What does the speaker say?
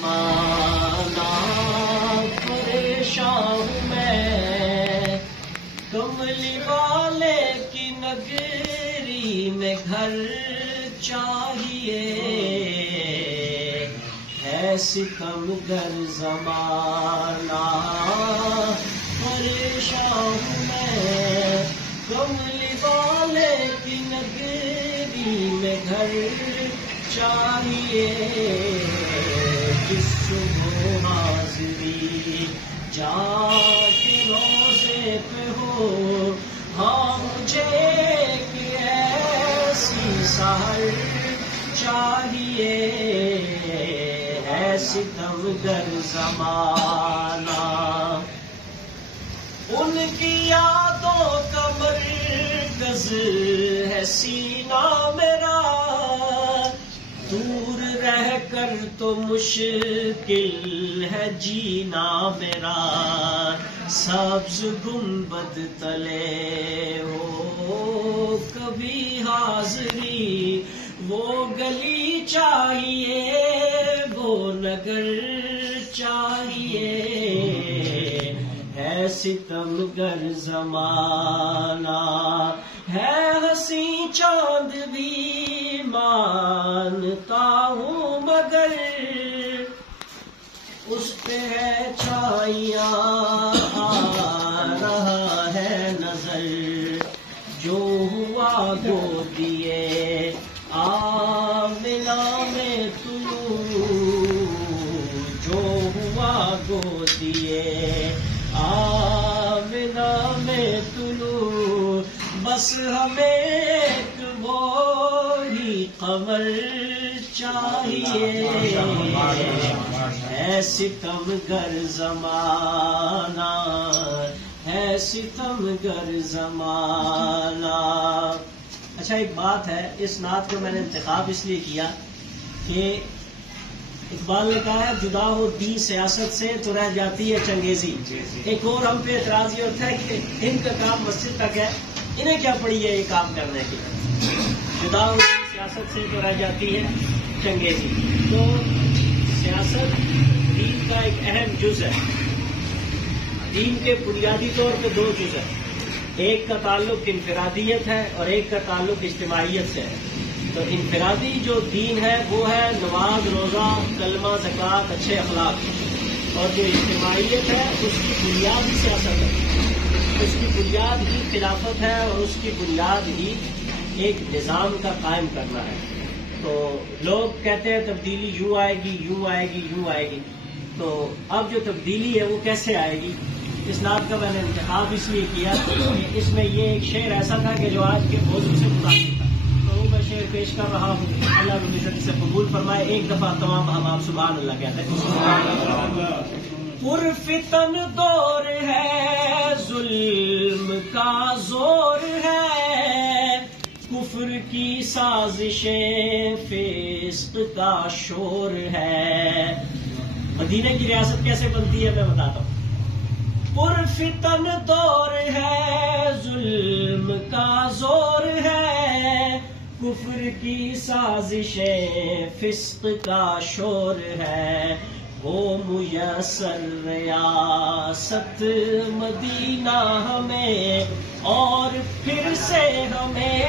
مانا پریشان ہوں میں، کملی والے کی نگری میں گھر چاہیے، ہے ستم گر زمانہ پریشان ہوں میں، کملی والے کی نگری میں گھر چاہیے، جس صبح حاضری جا کے روزے پہ ہو، ہاں مجھے ایک ایسی سحر چاہیے، ہے ستم گر زمانہ، ان کی یادوں کا مرکز ہے سینہ میرا، دور رہ کر تو مشکل ہے جینا میرا، سبز گنبد تلے ہو کبھی حاضری، وہ گلی چاہیے وہ نگر چاہیے، ہے ستم گر زمانہ، ہے ہنسی چاند بھی مانتا ہوں مگر، اس پہ ہے چھائیاں آ رہا ہے نظر، جو ہوا گو دیے آمنہ میں طلوع، جو ہوا گو دیے آمنہ میں طلوع، بس ہمیں ایک وہی قمر چاہیے، ہے ستم گر زمانہ، ہے ستم گر زمانہ۔ اچھا ایک بات ہے، اس نعت کو میں نے انتخاب اس لیے کیا کہ اقبال نے کہا ہے جدا ہو دین سیاست سے تو رہ جاتی ہے چنگیزی، ایک اور ہم پہ اعتراض یہ ہوتا ہے کہ ان کا کام مسجد تک ہے، انہیں کیا پڑی ہے یہ کام کرنے کی، جدا ہو دین سیاست سے تو رہ جاتی ہے چنگیزی، تو سیاست دین کا ایک اہم جز ہے، دین کے بنیادی طور پہ دو جز ہیں، ایک کا تعلق انفرادیت ہے اور ایک کا تعلق اجتماعیت سے ہے، تو انفرادی جو دین ہے وہ ہے نماز روزہ کلمہ زکوٰۃ اچھے اخلاق، اور جو اجتماعیت ہے اس کی بنیاد ہی سیاست ہے، اس کی بنیاد ہی خلافت ہے، اور اس کی بنیاد ہی ایک نظام کا قائم کرنا ہے۔ تو لوگ کہتے ہیں تبدیلی یوں آئے گی یوں آئے گی یوں آئے گی، تو اب جو تبدیلی ہے وہ کیسے آئے گی؟ اس نعت کا میں نے انتخاب اس لیے کیا کہ اس میں یہ ایک شعر ایسا تھا کہ جو آج کے موضوع سے متعلق تھا، تو وہ میں شعر پیش کر رہا ہوں، اللہ رب العزت سے قبول فرمائے۔ ایک دفعہ تمام احباب سبحان اللہ کہتے ہیں۔ پرفتن دور ہے ظلم کا زور ہے، کفر کی سازشیں فسق کا شور ہے۔ مدینہ کی ریاست کیسے بنتی ہے میں بتاتا ہوں۔ پرفتن دور ہے ظلم کا زور ہے، کفر کی سازشیں فسق کا شور ہے، وہ میسر ریاست مدینہ ہمیں اور پھر سے ہمیں